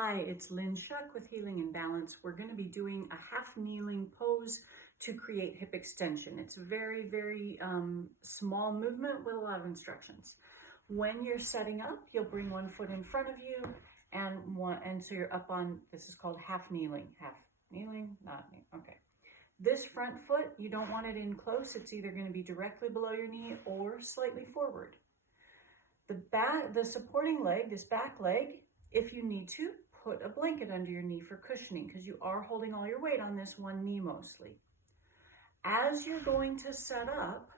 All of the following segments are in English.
Hi, it's Lynn Shuck with Healing in Balance. We're going to be doing a half kneeling pose to create hip extension. It's a very small movement with a lot of instructions. When you're setting up, you'll bring one foot in front of you and so you're up on, this is called half kneeling, not kneeling, okay. This front foot, you don't want it in close. It's either going to be directly below your knee or slightly forward. The supporting leg, this back leg, if you need to, put a blanket under your knee for cushioning because you are holding all your weight on this one knee mostly. As you're going to set up,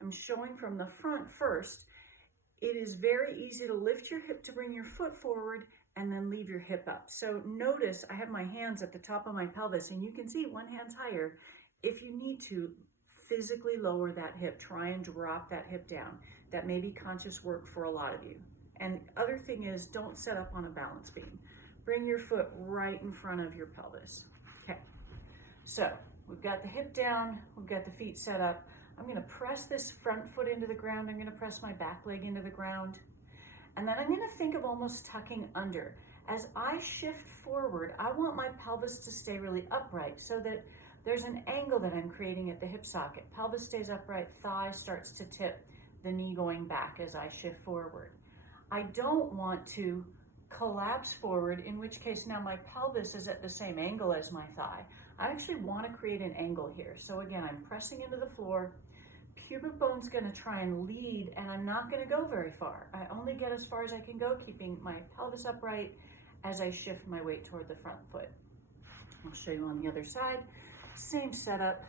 I'm showing from the front first, it is very easy to lift your hip to bring your foot forward and then leave your hip up. So notice I have my hands at the top of my pelvis and you can see one hand's higher. If you need to physically lower that hip, try and drop that hip down. That may be conscious work for a lot of you. And other thing is, don't set up on a balance beam. Bring your foot right in front of your pelvis. Okay, so we've got the hip down, we've got the feet set up. I'm gonna press this front foot into the ground, I'm gonna press my back leg into the ground, and then I'm gonna think of almost tucking under. As I shift forward, I want my pelvis to stay really upright so that there's an angle that I'm creating at the hip socket. Pelvis stays upright, thigh starts to tip, the knee going back as I shift forward. I don't want to collapse forward, in which case now my pelvis is at the same angle as my thigh. I actually want to create an angle here. So again, I'm pressing into the floor. Pubic bone's going to try and lead, and I'm not going to go very far. I only get as far as I can go, keeping my pelvis upright as I shift my weight toward the front foot. I'll show you on the other side. Same setup.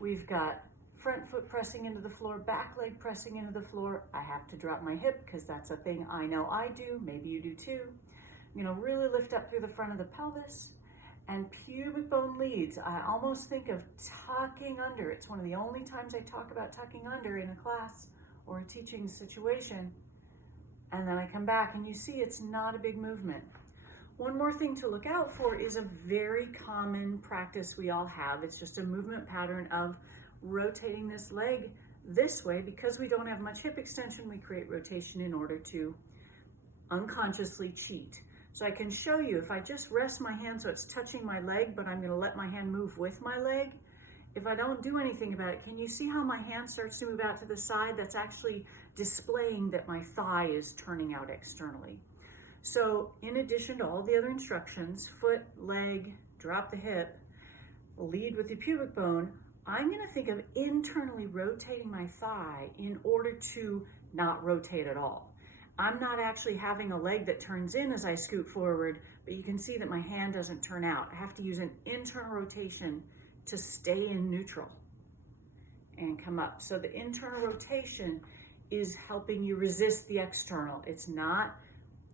We've got front foot pressing into the floor, back leg pressing into the floor. I have to drop my hip because that's a thing I know I do. Maybe you do too. I'm going to really lift up through the front of the pelvis, and pubic bone leads. I almost think of tucking under. It's one of the only times I talk about tucking under in a class or a teaching situation. And then I come back and you see it's not a big movement. One more thing to look out for is a very common practice we all have. It's just a movement pattern of rotating this leg this way. Because we don't have much hip extension, we create rotation in order to unconsciously cheat. So I can show you, if I just rest my hand so it's touching my leg, but I'm going to let my hand move with my leg. If I don't do anything about it, can you see how my hand starts to move out to the side? That's actually displaying that my thigh is turning out externally. So in addition to all the other instructions, foot, leg, drop the hip, lead with the pubic bone, I'm going to think of internally rotating my thigh in order to not rotate at all. I'm not actually having a leg that turns in as I scoot forward, but you can see that my hand doesn't turn out. I have to use an internal rotation to stay in neutral and come up. So the internal rotation is helping you resist the external. It's not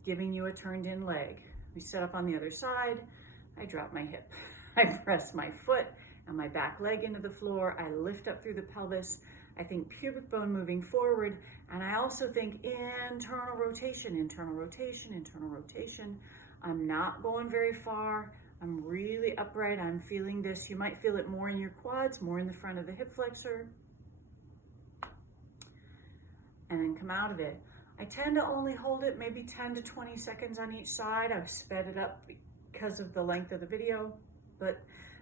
giving you a turned in leg. We set up on the other side. I drop my hip. I press my foot and my back leg into the floor. I lift up through the pelvis. I think pubic bone moving forward. And I also think internal rotation, internal rotation, internal rotation. I'm not going very far. I'm really upright. I'm feeling this. You might feel it more in your quads, more in the front of the hip flexor. And then come out of it. I tend to only hold it maybe 10 to 20 seconds on each side. I've sped it up because of the length of the video, but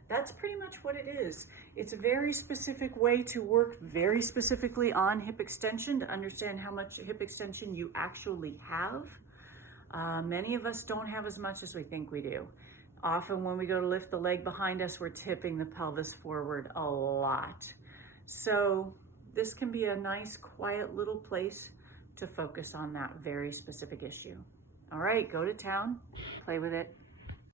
that's pretty much what it is. It's a very specific way to work very specifically on hip extension to understand how much hip extension you actually have. Many of us don't have as much as we think we do. Often when we go to lift the leg behind us, we're tipping the pelvis forward a lot. So this can be a nice, quiet little place to focus on that very specific issue. All right, go to town, play with it.